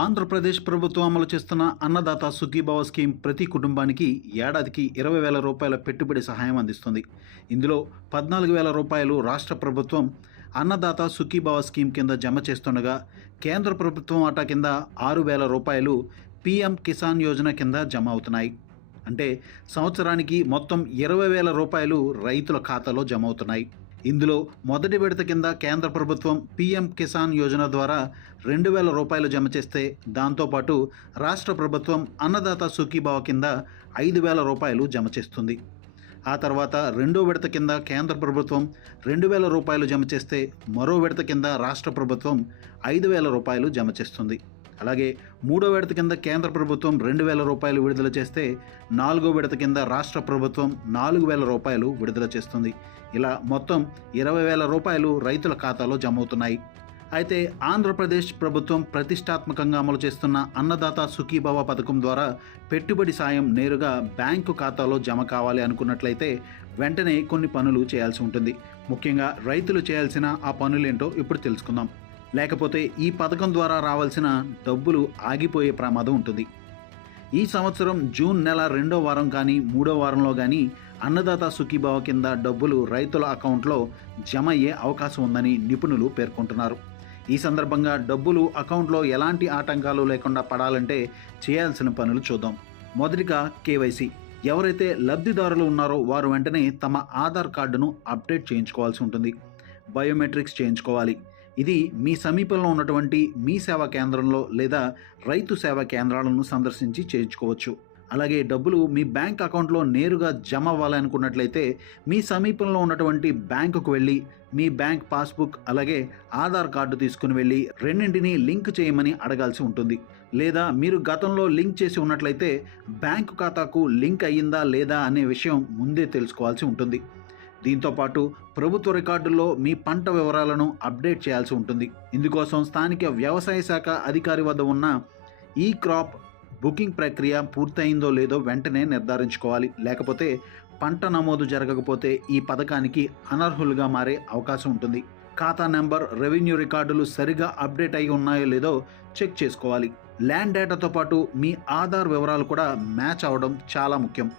ఆంధ్రప్రదేశ్ ప్రభుత్వం అమలు చేస్తున్న అన్నదాత సుఖీభవ స్కీమ్ ప్రతి కుటుంబానికి ఏడాదికి 20,000 రూపాయల పెట్టుబడి సహాయం అందిస్తుంది. ఇందులో 14,000 రూపాయలు రాష్ట్ర ప్రభుత్వం అన్నదాత సుఖీభవ స్కీమ్ కింద జమ చేస్తుండగా, కేంద్ర ప్రభుత్వం వాటా కింద 6,000 రూపాయలు పీఎం కిసాన్ యోజన కింద జమ అవుతున్నాయి. అంటే సంవత్సరానికి మొత్తం 20,000 రూపాయలు రైతుల ఖాతాలో జమ అవుతున్నాయి. ఇందులో మొదటి విడత కింద కేంద్ర ప్రభుత్వం పీఎం కిసాన్ యోజన ద్వారా 2,000 రూపాయలు జమ చేస్తే, దాంతోపాటు రాష్ట్ర ప్రభుత్వం అన్నదాత సుఖీభవ కింద 5,000 రూపాయలు జమ చేస్తుంది. ఆ తర్వాత రెండో విడత కింద కేంద్ర ప్రభుత్వం 2,000 రూపాయలు జమ చేస్తే, మరో విడత కింద రాష్ట్ర ప్రభుత్వం 5,000 రూపాయలు జమ చేస్తుంది. అలాగే మూడో విడత కింద కేంద్ర ప్రభుత్వం 2,000 రూపాయలు విడుదల చేస్తే, నాలుగో విడత కింద రాష్ట్ర ప్రభుత్వం 4,000 రూపాయలు విడుదల చేస్తుంది. ఇలా మొత్తం 20,000 రూపాయలు రైతుల ఖాతాలో జమ అవుతున్నాయి. అయితే ఆంధ్రప్రదేశ్ ప్రభుత్వం ప్రతిష్టాత్మకంగా అమలు చేస్తున్న అన్నదాత సుఖీభవ పథకం ద్వారా పెట్టుబడి సాయం నేరుగా బ్యాంకు ఖాతాలో జమ కావాలి అనుకున్నట్లయితే వెంటనే కొన్ని పనులు చేయాల్సి ఉంటుంది. ముఖ్యంగా రైతులు చేయాల్సిన ఆ పనులేంటో ఇప్పుడు తెలుసుకుందాం. లేకపోతే ఈ పథకం ద్వారా రావాల్సిన డబ్బులు ఆగిపోయే ప్రమాదం ఉంటుంది. ఈ సంవత్సరం జూన్ నెల 2వ వారం కానీ 3వ వారంలో కానీ అన్నదాత సుఖీభవ కింద డబ్బులు రైతుల అకౌంట్లో జమ అయ్యే అవకాశం ఉందని నిపుణులు పేర్కొంటున్నారు. ఈ సందర్భంగా డబ్బులు అకౌంట్లో ఎలాంటి ఆటంకాలు లేకుండా పడాలంటే చేయాల్సిన పనులు చూద్దాం. మొదటిగా కేవైసీ. ఎవరైతే లబ్ధిదారులు ఉన్నారో వారు వెంటనే తమ ఆధార్ కార్డును అప్డేట్ చేయించుకోవాల్సి ఉంటుంది. బయోమెట్రిక్స్ చేయించుకోవాలి. ఇది మీ సమీపంలో ఉన్నటువంటి మీ సేవా కేంద్రంలో లేదా రైతు సేవా కేంద్రాలను సందర్శించి చేయించుకోవచ్చు. అలాగే డబ్బులు మీ బ్యాంక్ అకౌంట్లో నేరుగా జమ అవ్వాలనుకున్నట్లయితే మీ సమీపంలో ఉన్నటువంటి బ్యాంకుకు వెళ్ళి మీ బ్యాంక్ పాస్బుక్ అలాగే ఆధార్ కార్డు తీసుకుని వెళ్ళి రెండింటినీ లింక్ చేయమని అడగాల్సి ఉంటుంది. లేదా మీరు గతంలో లింక్ చేసి ఉన్నట్లయితే బ్యాంకు ఖాతాకు లింక్ అయ్యిందా లేదా అనే విషయం ముందే తెలుసుకోవాల్సి ఉంటుంది. దీంతోపాటు ప్రభుత్వ రికార్డుల్లో మీ పంట వివరాలను అప్డేట్ చేయాల్సి ఉంటుంది. ఇందుకోసం స్థానిక వ్యవసాయ శాఖ అధికారి వద్ద ఉన్న ఈ క్రాప్ బుకింగ్ ప్రక్రియ పూర్తయిందో లేదో వెంటనే నిర్ధారించుకోవాలి. లేకపోతే పంట నమోదు జరగకపోతే ఈ పథకానికి అనర్హులుగా మారే అవకాశం ఉంటుంది. ఖాతా నెంబర్, రెవెన్యూ రికార్డులు సరిగా అప్డేట్ అయి ఉన్నాయో లేదో చెక్ చేసుకోవాలి. ల్యాండ్ డేటాతో పాటు మీ ఆధార్ వివరాలు కూడా మ్యాచ్ అవ్వడం చాలా ముఖ్యం.